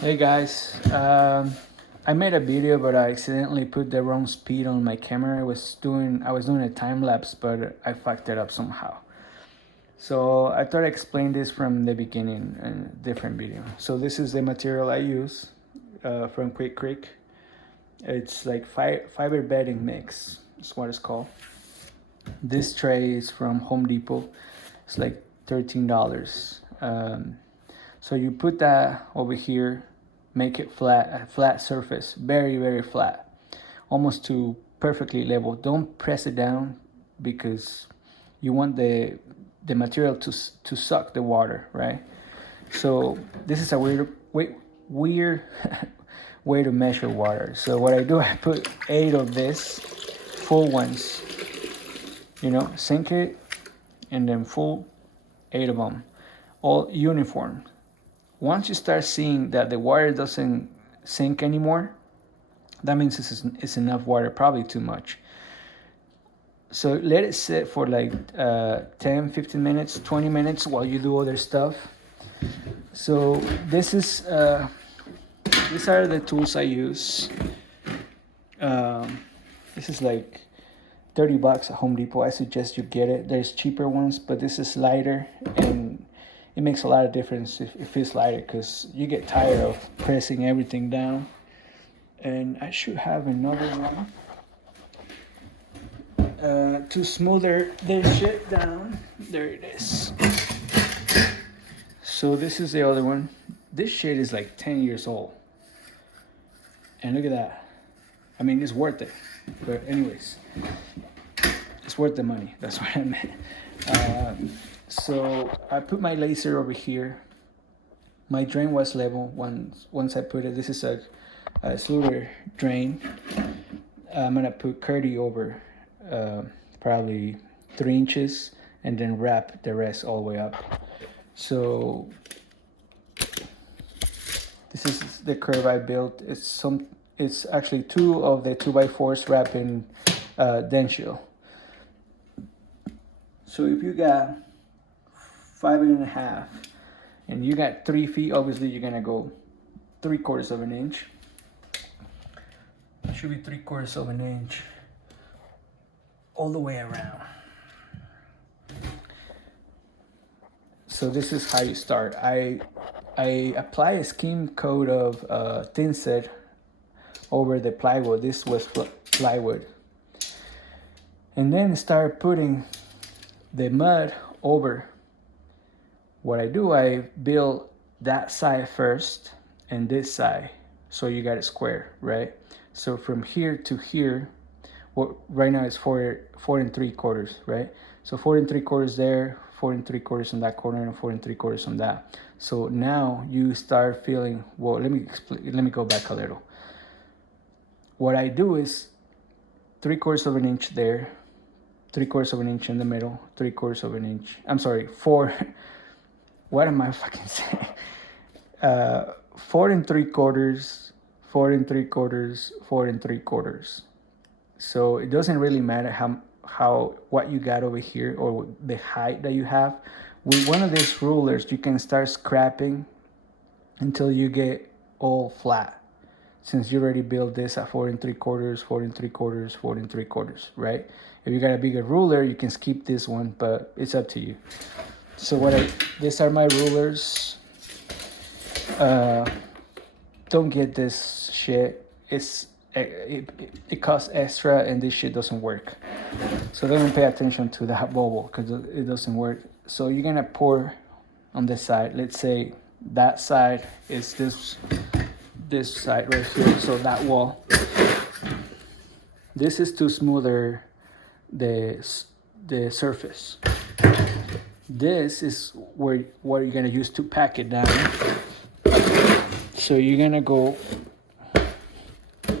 Hey guys, I made a video but I accidentally put the wrong speed on my camera. I was doing a time lapse but I fucked it up somehow. So I thought I'd explain this from the beginning in a different video. So this is the material I use from Quick Creek. It's like fiber bedding mix. That's what it's called. This tray is from Home Depot. It's like $13. So you put that over here, make it flat, a flat surface, very flat, almost to perfectly level. Don't press it down because you want the material to suck the water, right? So this is a weird way to measure water. So what I do, I put 8 of this full ones, sink it, and then full 8 of them, all uniform. Once you start seeing that the water doesn't sink anymore, that means it's enough water, probably too much. So let it sit for like 10, 15 minutes, 20 minutes while you do other stuff. So these are the tools I use. This is like $30 at Home Depot. I suggest you get it. There's cheaper ones, but this is lighter and it makes a lot of difference if it's lighter because you get tired of pressing everything down. And I should have another one to smoother this shit down. There it is. So this is the other one. This shit is like 10 years old. And look at that. I mean, it's worth it. But anyways, it's worth the money. That's what I meant. So I put my laser over here. My drain was level once I put it. This is a Sluter drain. I'm gonna put Curdy over probably 3 inches and then wrap the rest all the way up. So this is the curve I built. It's actually 2 of the 2x4s wrapped in Denshield. So if you got 5.5 and you got 3 feet, obviously you're gonna go 3/4 of an inch. It should be 3/4 of an inch all the way around. So this is how you start. I apply a skim coat of thin set over the plywood. This was plywood. And then start putting the mud over. What I do, I build that side first and this side, so you got it square, right? So from here to here, well, right now it's 4 3/4, right? So 4 3/4 there, 4 3/4 on that corner, and 4 3/4 on that. So now you start feeling, well, let me go back a little. What I do is 3/4 of an inch there, 3/4 of an inch in the middle, 3/4 of an inch. I'm sorry, 4. What am I fucking saying? 4 3/4, 4 3/4, 4 3/4. So it doesn't really matter what you got over here or the height that you have. With one of these rulers, you can start scrapping until you get all flat. Since you already built this at 4 3/4, 4 3/4, 4 3/4, right? If you got a bigger ruler, you can skip this one, but it's up to you. So these are my rulers. Don't get this shit. It costs extra and this shit doesn't work. So don't pay attention to that bubble because it doesn't work. So you're gonna pour on this side. Let's say that side is this side right here. So that wall. This is to smoother the surface. This is what you're gonna use to pack it down. So you're gonna go,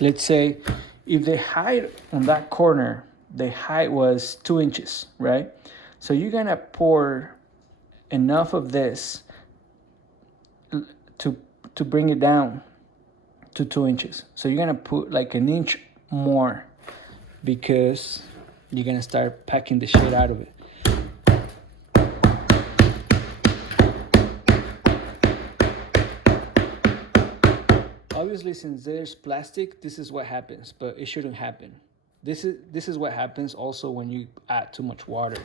let's say if the height on that corner, the height was 2 inches, right? So you're gonna pour enough of this to bring it down to 2 inches. So you're gonna put like an inch more because you're gonna start packing the shit out of it. Obviously, since there's plastic, this is what happens, but it shouldn't happen. This is what happens also when you add too much water.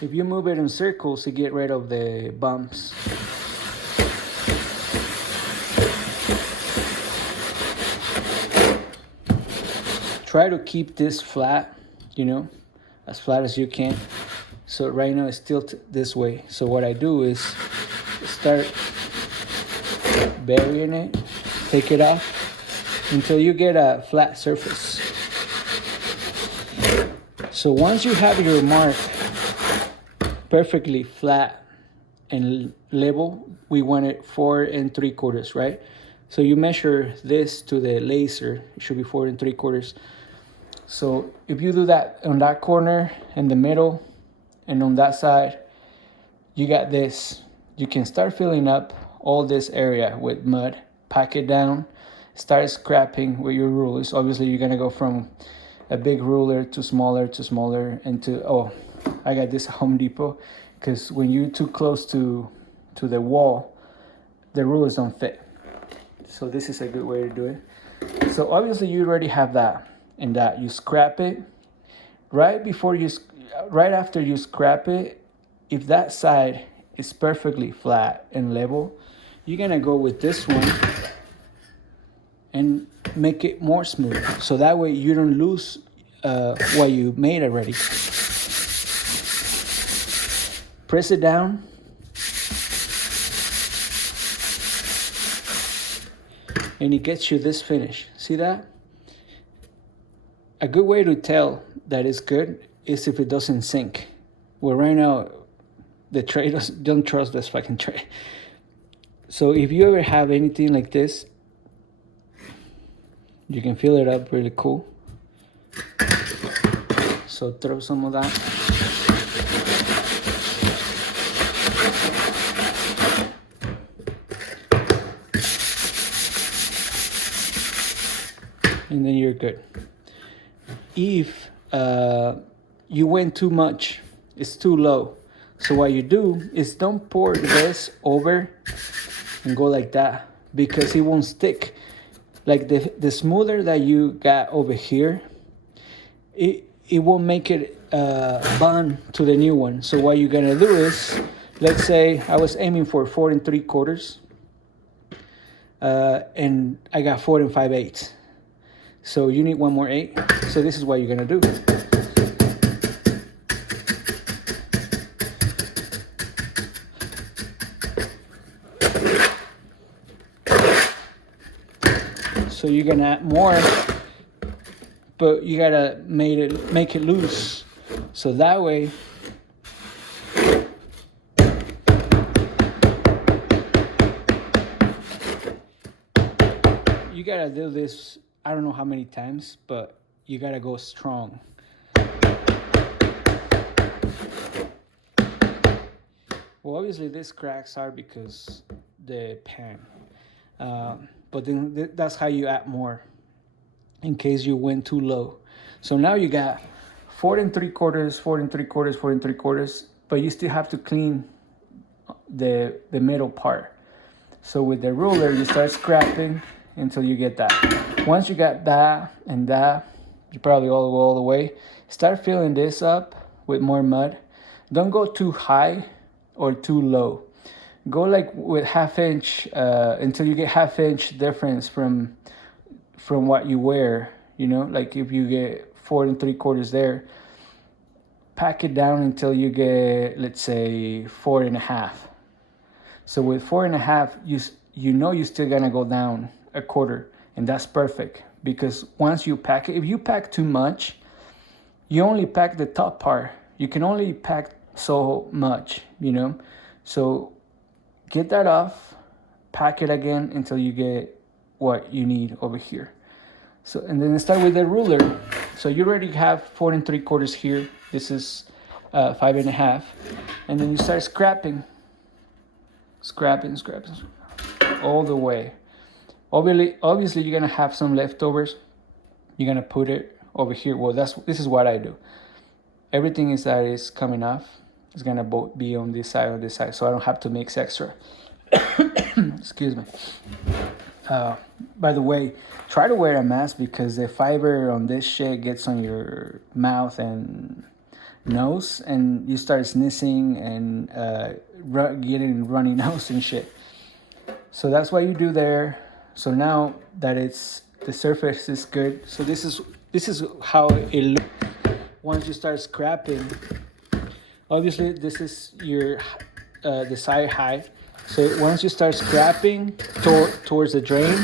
If you move it in circles to get rid of the bumps. Try to keep this flat, as flat as you can. So right now it's tilted this way. So what I do is start burying it, take it off until you get a flat surface. So once you have your mark perfectly flat and level, we want it 4 3/4, right? So you measure this to the laser, it should be 4 3/4. So if you do that on that corner, in the middle, and on that side, you got this. You can start filling up all this area with mud, pack it down, start scrapping with your rulers. Obviously, you're gonna go from a big ruler to smaller into, I got this at Home Depot, because when you're too close to the wall, the rulers don't fit. So this is a good way to do it. So obviously you already have that, and that you scrap it right after you scrap it. If that side is perfectly flat and level, you're gonna go with this one and make it more smooth, so that way you don't lose what you made already. Press it down, and it gets you this finish. See that? A good way to tell that it's good is if it doesn't sink. Well, right now the tray don't trust this fucking tray. So if you ever have anything like this, you can fill it up really cool. So throw some of that. And then you're good. If you went too much, it's too low. So what you do is don't pour this over and go like that, because it won't stick. Like the smoother that you got over here, it won't make it bond to the new one. So what you're gonna do is, let's say I was aiming for 4 3/4, and I got 4 5/8. So you need 1 more 8. So this is what you're gonna do. So you're gonna add more, but you gotta make it loose. So that way you gotta do this, I don't know how many times, but you gotta go strong. Well, obviously these cracks are because the pan, but then that's how you add more, in case you went too low. So now you got 4 3/4, 4 3/4, 4 3/4, but you still have to clean the middle part. So with the ruler, you start scrapping until you get that. Once you got that and that, you probably all go all the way. Start filling this up with more mud. Don't go too high or too low. Go like with 1/2 inch until you get 1/2 inch difference from what you wear. Like if you get 4 3/4 there, pack it down until you get, let's say, 4 1/2. So with 4 1/2, you're still gonna go down 1/4, and that's perfect, because once you pack it, if you pack too much, you only pack the top part. You can only pack so much, So get that off, pack it again until you get what you need over here. So, and then start with the ruler. So you already have 4 3/4 here. This is 5 1/2, and then you start scrapping all the way. Obviously, you're gonna have some leftovers. You're gonna put it over here. Well, this is what I do. Everything that is coming off is gonna be on this side, so I don't have to mix extra. Excuse me. By the way, try to wear a mask because the fiber on this shit gets on your mouth and nose, and you start sneezing and getting runny nose and shit. So that's what you do there. So now that the surface is good. So this is how it looks once you start scrapping. Obviously, this is your the side height. So once you start scrapping towards the drain,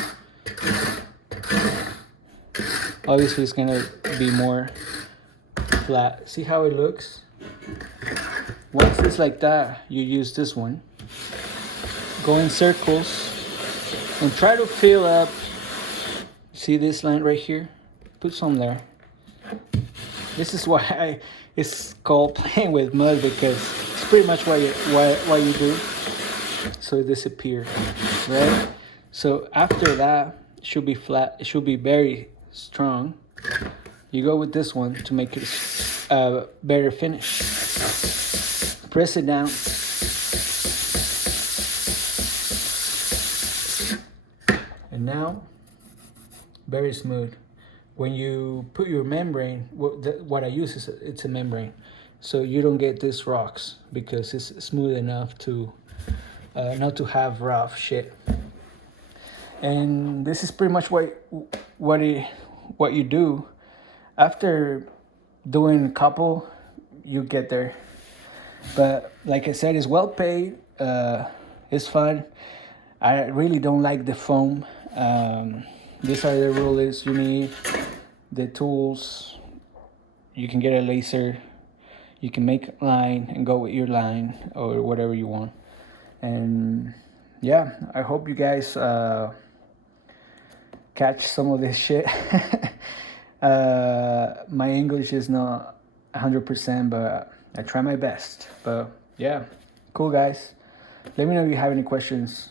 obviously it's gonna be more flat. See how it looks? Once it's like that, you use this one. Go in circles and try to fill up. See this line right here? Put some there. This is why it's called playing with mud, because it's pretty much what you do. So it disappears, right? So after that, it should be flat. It should be very strong. You go with this one to make it a better finish. Press it down. And now, very smooth. When you put your membrane, what I use is it's a membrane, so you don't get these rocks because it's smooth enough to not to have rough shit. And this is pretty much what you do. After doing a couple, you get there. But like I said, it's well paid. It's fun. I really don't like the foam. These are the rules. You need the tools. You can get a laser. You can make a line and go with your line or whatever you want. And yeah, I hope you guys catch some of this shit. My English is not 100%, but I try my best. But yeah, cool guys. Let me know if you have any questions.